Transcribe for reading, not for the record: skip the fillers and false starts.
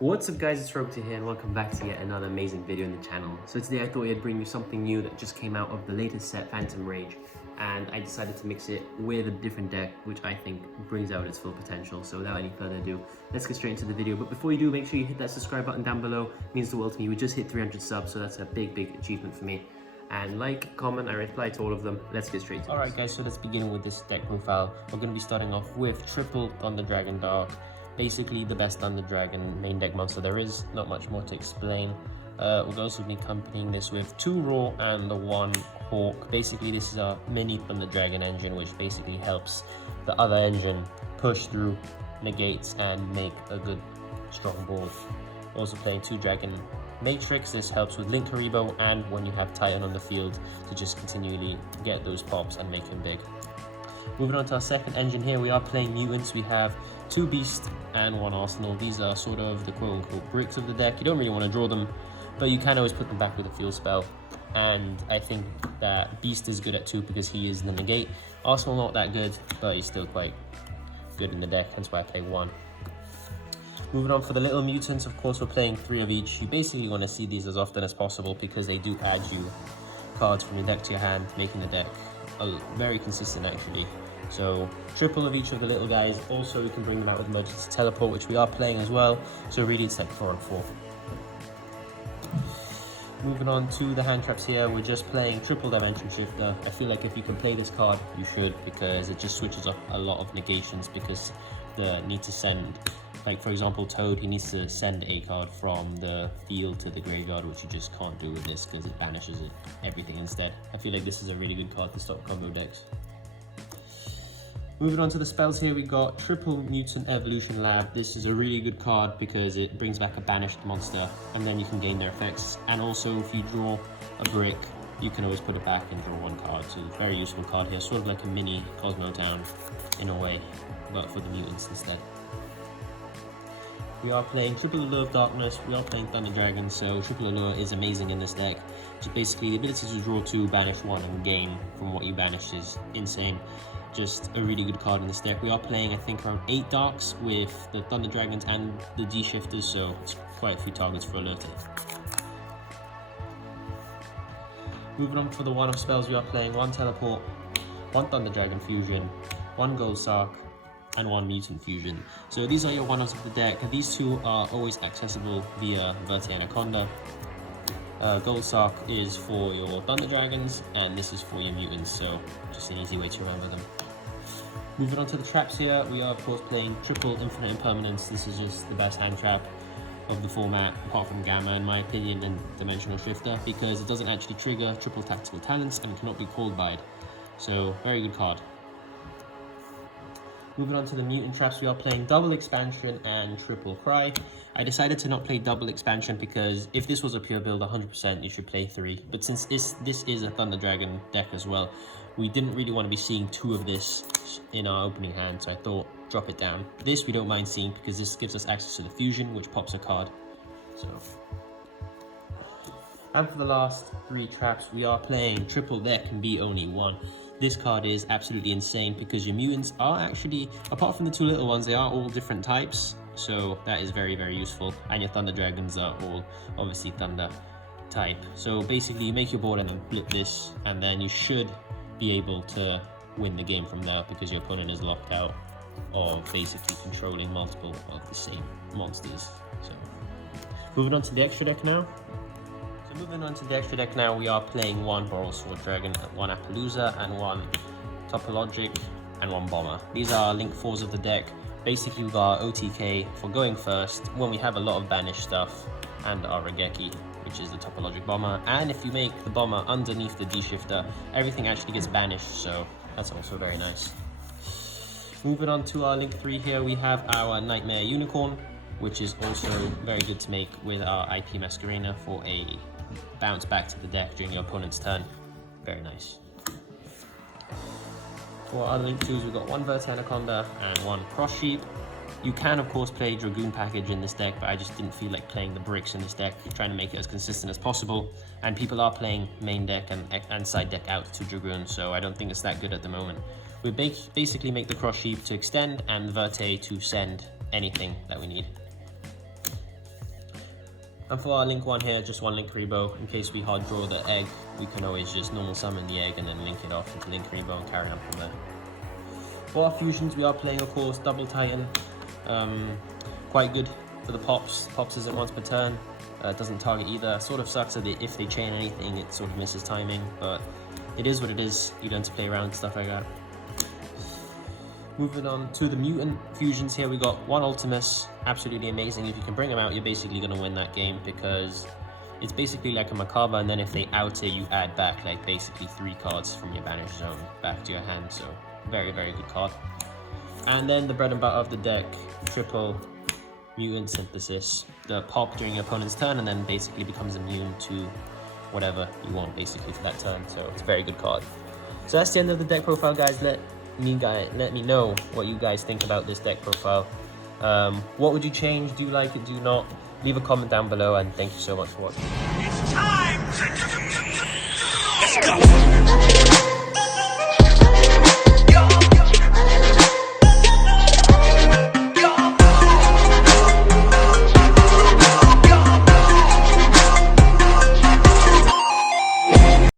What's up guys, it's Robert here and welcome back to yet another amazing video on the channel. So today I thought I'd bring you something new that just came out of the latest set, Phantom Rage, and I decided to mix it with a different deck which I think brings out its full potential. So without any further ado, let's get straight into the video. But before you do, make sure you hit that subscribe button down below. It means the world to me. We just hit 300 subs, so that's a big achievement for me. And like, comment, I reply to all of them. Let's get straight to it. Alright guys, so let's begin with this deck profile. We're going to be starting off with triple Thunder Dragon Dark. Basically the best Thunder Dragon main deck monster there is, not much more to explain. We'll also be accompanying this with 2 Raw and the 1 Hawk. Basically this is a mini Thunder Dragon engine which basically helps the other engine push through, negates and make a good strong board. Also playing 2 Dragon Matrix. This helps with Link Haribo and when you have Titan on the field to just continually get those pops and make him big. Moving on to our second engine here, we are playing Mutants. We have 2 Beast and 1 Arsenal. These are sort of the quote-unquote bricks of the deck. You don't really want to draw them, but you can always put them back with a field spell. And I think that Beast is good at 2 because he is the negate. Arsenal not that good, but he's still quite good in the deck, hence why I play 1. Moving on for the little mutants, of course we're playing 3 of each. You basically want to see these as often as possible because they do add you cards from your deck to your hand, making the deck very consistent actually. So triple of each of the little guys. Also you can bring them out with emergency teleport, which we are playing as well. So really it's like 4 and 4. Moving on to the hand traps here, we're just playing triple dimension shifter. I feel like if you can play this card, you should, because it just switches up a lot of negations because the need to send, like for example Toad, he needs to send a card from the field to the graveyard, which you just can't do with this because it banishes everything instead. I feel like this is a really good card to stop combo decks. Moving on to the spells here, we got triple Mutant Evolution Lab. This is a really good card because it brings back a banished monster and then you can gain their effects. And also if you draw a brick, you can always put it back and draw 1 card. So it's a very useful card here, sort of like a mini Cosmo Town in a way, but for the mutants instead. We are playing triple Allure of Darkness, we are playing Thunder Dragon, so triple Allure is amazing in this deck. So basically the ability to draw 2, banish 1 and gain from what you banished is insane. Just a really good card in this deck. We are playing I think around 8 Darks with the Thunder Dragons and the D-Shifters, so it's quite a few targets for alerting. Moving on for the 1 of spells, we are playing 1 Teleport, 1 Thunder Dragon Fusion, 1 Gold Sark, and 1 Mutant Fusion. So these are your 1-offs of the deck. These 2 are always accessible via Verte Anaconda. Gold Sark is for your Thunder Dragons, and this is for your Mutants, so just an easy way to remember them. Moving on to the traps here, we are of course playing triple Infinite Impermanence. This is just the best hand trap of the format, apart from Gamma in my opinion, and Dimensional Shifter, because it doesn't actually trigger triple tactical talents and cannot be called by it. So, very good card. Moving on to the mutant traps, we are playing double expansion and triple cry. I decided to not play double expansion because if this was a pure build, 100% you should play 3. But since this is a Thunder Dragon deck as well, we didn't really want to be seeing 2 of this in our opening hand, so I thought drop it down. This we don't mind seeing because this gives us access to the fusion, which pops a card. So. And for the last 3 traps, we are playing triple There Can Be Only One. This card is absolutely insane because your mutants are actually, apart from the 2 little ones, they are all different types. So that is very useful. And your Thunder Dragons are all obviously Thunder type. So basically you make your board and then flip this, and then you should be able to win the game from there because your opponent is locked out of basically controlling multiple of the same monsters. So moving on to the extra deck now. Moving on to the extra deck now, we are playing 1 Boral Sword Dragon, 1 Appaloosa, and 1 Topologic, and 1 Bomber. These are link 4s of the deck. Basically we've got our OTK for going first when we have a lot of banished stuff, and our Regeki, which is the Topologic Bomber. And if you make the Bomber underneath the D-Shifter, everything actually gets banished, so that's also very nice. Moving on to our link 3 here, we have our Nightmare Unicorn, which is also very good to make with our IP Masquerena for a bounce back to the deck during your opponent's turn. Very nice. For our link 2s, we've got 1 Verte Anaconda and 1 Cross Sheep. You can of course play Dragoon package in this deck, but I just didn't feel like playing the bricks in this deck, trying to make it as consistent as possible. And people are playing main deck and side deck out to Dragoon, so I don't think it's that good at the moment. We basically make the Cross Sheep to extend and Verte to send anything that we need. And for our link one here, just one link Rebo. In case we hard draw the egg, we can always just normal summon the egg and then link it off into link Rebo and carry on from there. For our fusions, we are playing, of course, Double Titan. Quite good for the pops. Pops isn't once per turn. Doesn't target either. Sort of sucks that if they chain anything, it sort of misses timing, but it is what it is. You learn to play around stuff like that. Moving on to the mutant fusions here, we got one Ultimus, absolutely amazing. If you can bring them out, you're basically going to win that game because it's basically like a Macabre, and then if they out it, you add back like basically 3 cards from your banished zone back to your hand, so very, very good card. And then the bread and butter of the deck, triple mutant synthesis. The pop during your opponent's turn and then basically becomes immune to whatever you want basically for that turn, so it's a very good card. So that's the end of the deck profile, guys. Let me know what you guys think about this deck profile. What would you change? Do you like it? Do you not? Leave a comment down below, and thank you so much for watching. It's time! Let's go!